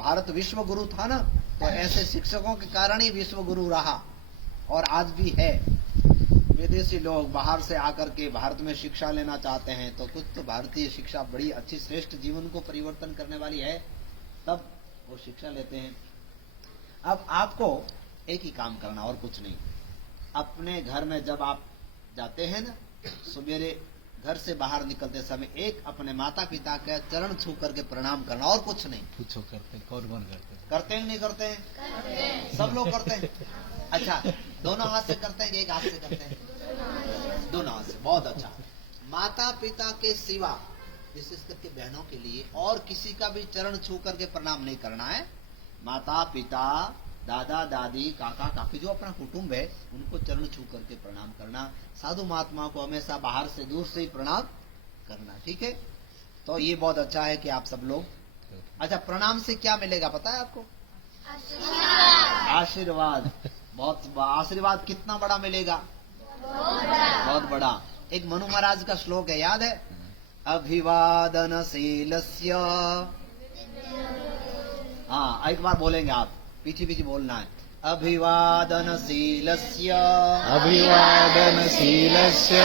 भारत विश्व गुरु था ना, तो ऐसे शिक्षकों के कारण ही विश्व गुरु रहा और आज भी है। विदेशी लोग बाहर से आकर के भारत में शिक्षा लेना चाहते हैं, तो कुछ तो भारतीय शिक्षा बड़ी अच्छी श्रेष्ठ जीवन को परिवर्तन करने वाली है, तब वो शिक्षा लेते हैं। अब आपको एक ही काम करना और कुछ नहीं। अपने घर में जब आप जाते हैं ना, सवेरे घर से बाहर निकलते समय एक अपने माता पिता के चरण छू करके प्रणाम करना, और कुछ नहीं। पूछो करते कौन करते हैं नहीं करते हैं? सब लोग करते हैं। अच्छा, दोनों हाथ से करते हैं कि एक हाथ से करते हैं? दोनों हाथ से। बहुत अच्छा। माता पिता के सिवा विशेष करके बहनों के लिए और किसी का भी चरण छू करके प्रणाम नहीं करना है। माता पिता, दादा दादी, काका काकी, जो अपना कुटुंब है, उनको चरण छू करके प्रणाम करना। साधु महात्मा को हमेशा बाहर से दूर से ही प्रणाम करना, ठीक है? तो ये बहुत अच्छा है कि आप सब लोग। अच्छा, प्रणाम से क्या मिलेगा पता है आपको? आशीर्वाद। बहुत आशीर्वाद कितना बड़ा मिलेगा? बहुत बड़ा। एक मनु महाराज का श्लोक है, याद है? अभिवादनशीलस्य। हाँ, एक बार बोलेंगे आप, पीछे पीछे बोलना है। अभिवादनशीलस्य, अभिवादनशीलस्य,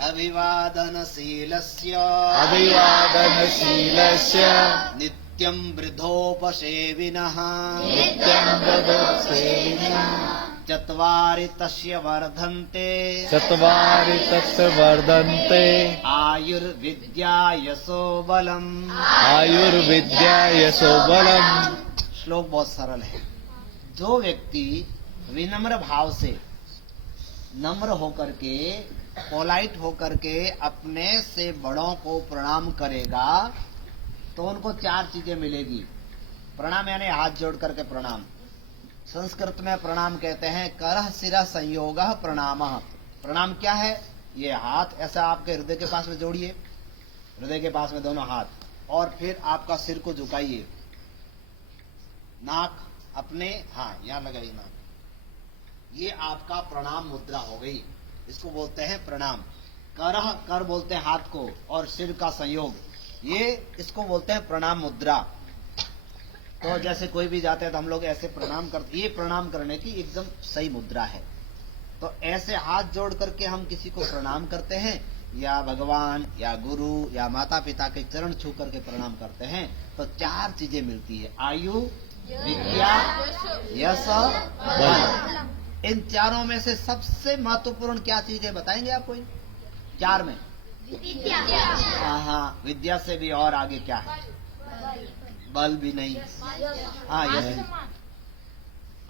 अभिवादनशीलस्य, अभिवादनशीलस्य, नित्यं वृद्धोपसेविनः, नित्यं वृद्धोपसेविनः, चत्वारि तस्य वर्धन्ते, चत्वारि तस्य वर्धन्ते, आयुर्विद्या यशो बलम्। आयुर्विद्या यशो बलम्। श्लोक बहुत सरल है। जो व्यक्ति विनम्र भाव से, नम्र होकर के, पोलाइट होकर के अपने से बड़ों को प्रणाम करेगा, तो उनको चार चीजें मिलेगी। प्रणाम यानी हाथ जोड़ करके प्रणाम। संस्कृत में प्रणाम कहते हैं करः शिरः संयोगः प्रणामः। प्रणाम क्या है? ये हाथ ऐसा आपके हृदय के पास में जोड़िए, हृदय के पास में दोनों हाथ, और फिर आपका सिर को झुकाइए, नाक अपने, हाँ यहाँ लगाइए नाक। ये आपका प्रणाम मुद्रा हो गई, इसको बोलते हैं प्रणाम। करः, कर बोलते हैं हाथ को, और सिर का संयोग, ये इसको बोलते हैं प्रणाम मुद्रा। तो जैसे कोई भी जाते हैं तो हम लोग ऐसे प्रणाम करते, ये प्रणाम करने की एकदम सही मुद्रा है। तो ऐसे हाथ जोड़ करके हम किसी को प्रणाम करते हैं, या भगवान या गुरु या माता पिता के चरण छू करके प्रणाम करते हैं, तो चार चीजें मिलती है। आयु, विद्या, यश, बल। इन चारों में से सबसे महत्वपूर्ण क्या चीज है बताएंगे आप कोई? चार में? हाँ, विद्या से भी और आगे क्या है? बल भी नहीं। हाँ, यश।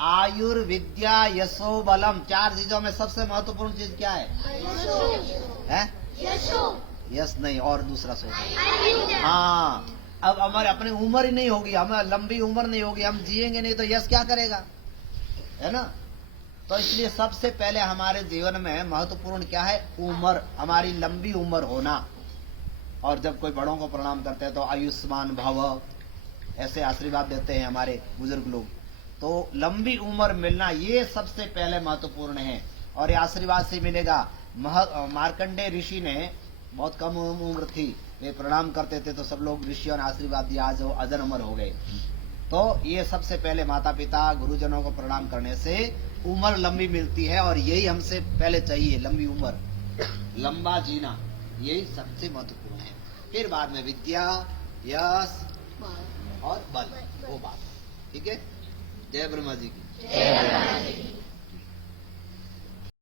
आयुर्विद्या यशो बलम, चार चीजों में सबसे महत्वपूर्ण चीज क्या है? यश नहीं, और दूसरा सोचो। हाँ, अब हमारे अपनी उम्र ही नहीं होगी, हमें लंबी उम्र नहीं होगी, हम जिएंगे नहीं, तो यश क्या करेगा, है ना? तो इसलिए सबसे पहले हमारे जीवन में महत्वपूर्ण क्या है? उम्र, हमारी लंबी उम्र होना। और जब कोई बड़ों को प्रणाम करते हैं तो आयुष्मान भव ऐसे आशीर्वाद देते हैं हमारे बुजुर्ग लोग। तो लंबी उम्र मिलना ये सबसे पहले महत्वपूर्ण है, और ये आशीर्वाद से मिलेगा। मार्कंडेय ऋषि ने, बहुत कम उम्र थी, वे प्रणाम करते थे तो सब लोग ऋषियों ने आशीर्वाद दिया, आज वो अजर अमर हो गए। तो ये सबसे पहले माता पिता गुरुजनों को प्रणाम करने से उम्र लंबी मिलती है, और यही हमसे पहले चाहिए, लंबी उम्र, लंबा जीना, यही सबसे महत्वपूर्ण है। फिर बाद में विद्या, यश और बल, वो बात, ठीक है? जय ब्रह्मा जी की।